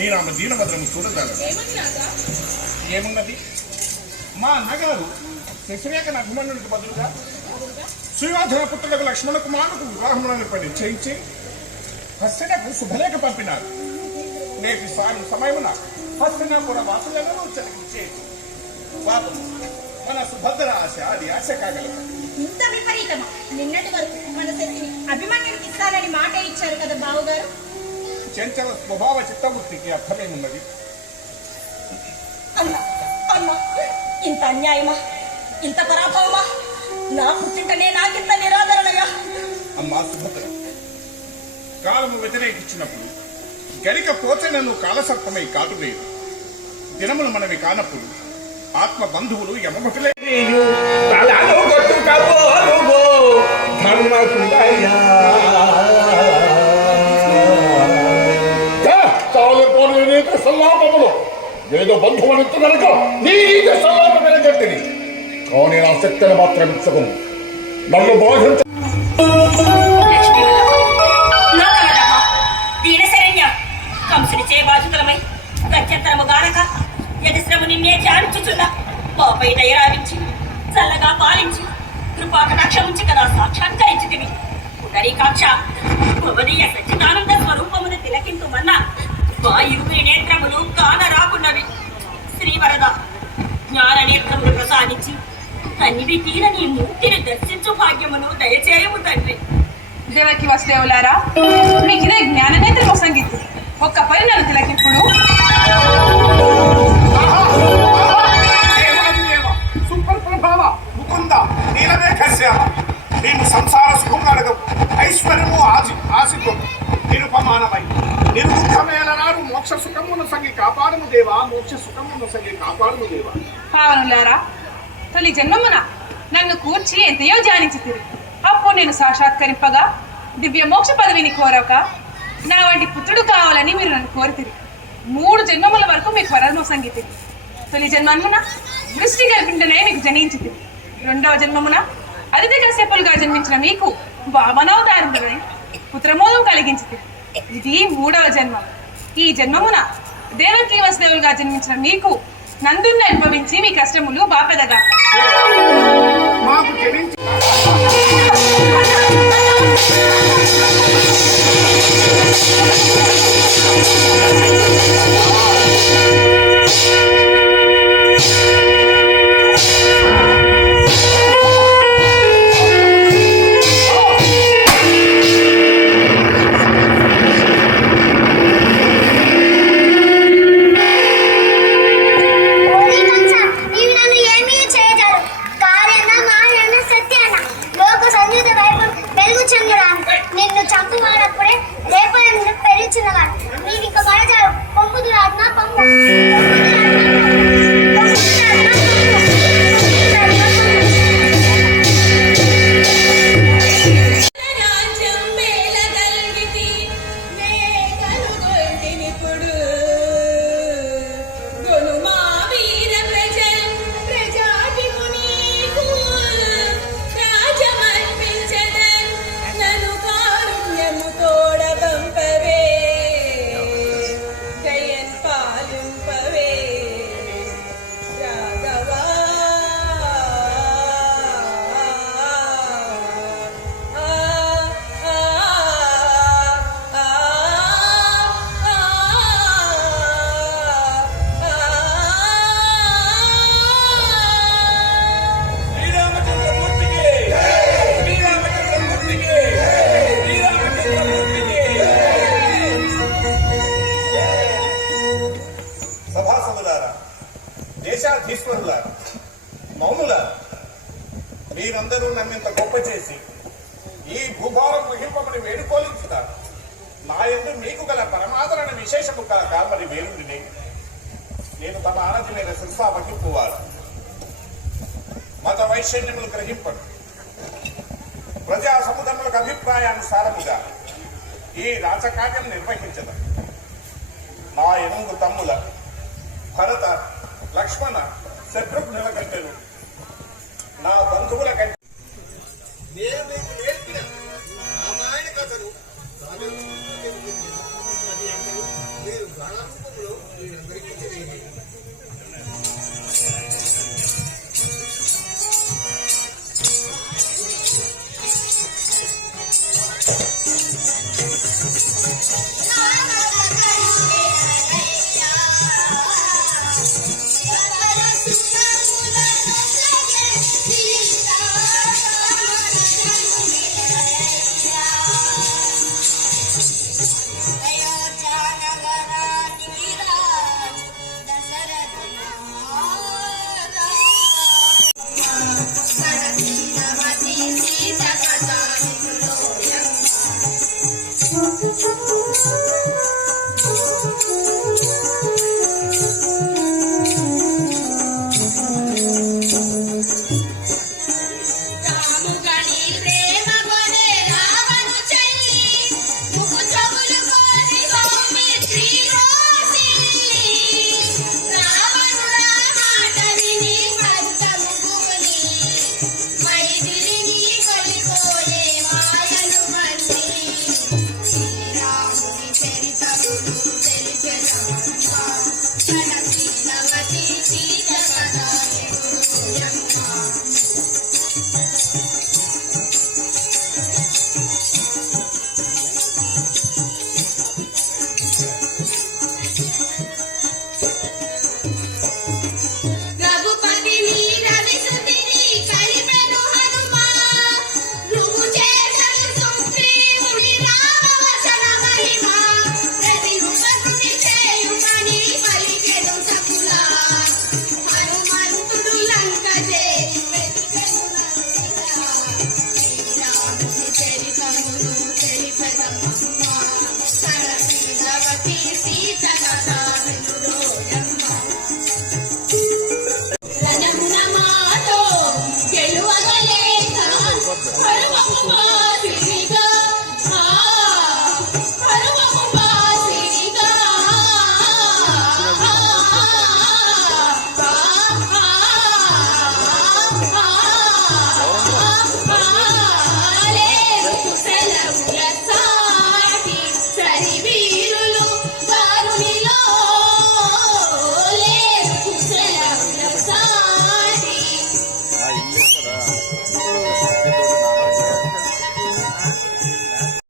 నేను ఆమె దీనభద్రము చూడగలను ఏమున్నది? మా అన్నగారు శశిరేఖ అభిమన్యుడికి బదులుగా శ్రీవాధన పుత్రులకు లక్ష్మణ కుమారులకు వివాహములను నిశ్చయించి హస్తినకు శుభలేఖ పంపినారు. నేటి సాయం సమయమున హస్తినాపుర వాసులను చదివించేది పాపం మన సుభద్ర ఆశ అది ఆశ కాగలదు. ఇంత విపరీతమా? నిన్నటి వరకు మన శక్తిని అభిమన్యుడికి ఇస్తానని మాట ఇచ్చారు కదా బావగారు. చంచల స్వభావ చిత్తవృత్తికి అర్థమేమున్నది అన్న అన్న ఇంత అన్యాయమా ఇంత పరాభవమా నా పుట్టింటనే నాకింత నిరాదరణగా అమ్మా సుభద్ర కాలము వ్యతిరేకించినప్పుడు గరిక పోచనను కాలసర్పమై కాటువేయదు దినములు మనవి కానప్పుడు ఆత్మ బంధువులు యమభటులే తలలో ಪವಿತ್ರ ಸಲ್ಲಾಪಗಳು. ವೇದ ಬಂಧುವನೆಂದು ನನಗ. ನೀಗ ಸಲ್ಲಾಪ ಬೆಳಗಟ್ಟಿರಿ ಅವನೇನು ಆಸಕ್ತನ ಮಾತ್ರ ಮಿಚ್ಚಬಹುದು ನನ್ನ ಬಾಧಂತ తీర నీ మూర్తిని దర్శించు భాగ్యమును దయచేయము తండ్రి. దేవకి వసుదేవులారా మీకు ఇదే జ్ఞాననేత్ర ప్రసంగిత్తు ఒక్క పని నన్ను తిలకిప్పుడు ముకుంద మేము సంసార సుఖం అడగం ఐశ్వర్యము ఆశి ఆశితం నిరుపమానమై. నిర్ముఖమేల నాడు మోక్ష సుఖమును సంగి కాపాడము దేవా మోక్ష సుఖమును సంగి కాపాడము దేవా. పావనులారా తొలి జన్మమున నన్ను కూర్చి ఎంతయో ధ్యానించితిరి అప్పుడు నేను సాక్షాత్కరింపగా దివ్య మోక్ష పదవిని కోరక నా వంటి పుత్రుడు కావాలని మీరు నన్ను కోరితిరి. మూడు జన్మముల వరకు మీకు వరను సంగీతి తొలి జన్మమున దృష్టి కల్పించనే మీకు జనించింది రెండవ జన్మమున అతిథి కశ్యపులుగా జన్మించిన మీకు వామనవతారుడని పుత్రమోదం కలిగించింది ఇది మూడవ జన్మ. ఈ జన్మమున దేవకీ వసుదేవులుగా జన్మించిన మీకు నందుని అనుభవించి మీ కష్టములు బాపెదగా. మాకు మౌనుల మీరందరూ నన్నింత గొప్ప చేసి ఈ భూభారం ముగింపమని వేడుకోలించుతారు. నా ఎందు మీకు గల పరమాదరణ విశేషము కాక మరి వేరుండిని. నేను తమ ఆనతి మీద శిల్సా వహింపువారు మత వైషమ్యములు గ్రహింపను ప్రజా సముద్రములకు అభిప్రాయానుసారముగా ఈ రాజకార్యం నిర్వహించదు. నా ఎనుగు తమ్ముల భరత లక్ష్మణ శత్రుఘ్నుల కంటెను నా బంధువుల కంటే నేను మీకు రామాయణ కథను అది మీరు గణరూపంలో మీరందరికీ తెలియజేయండి గణంకు రఘుపతిని be seen.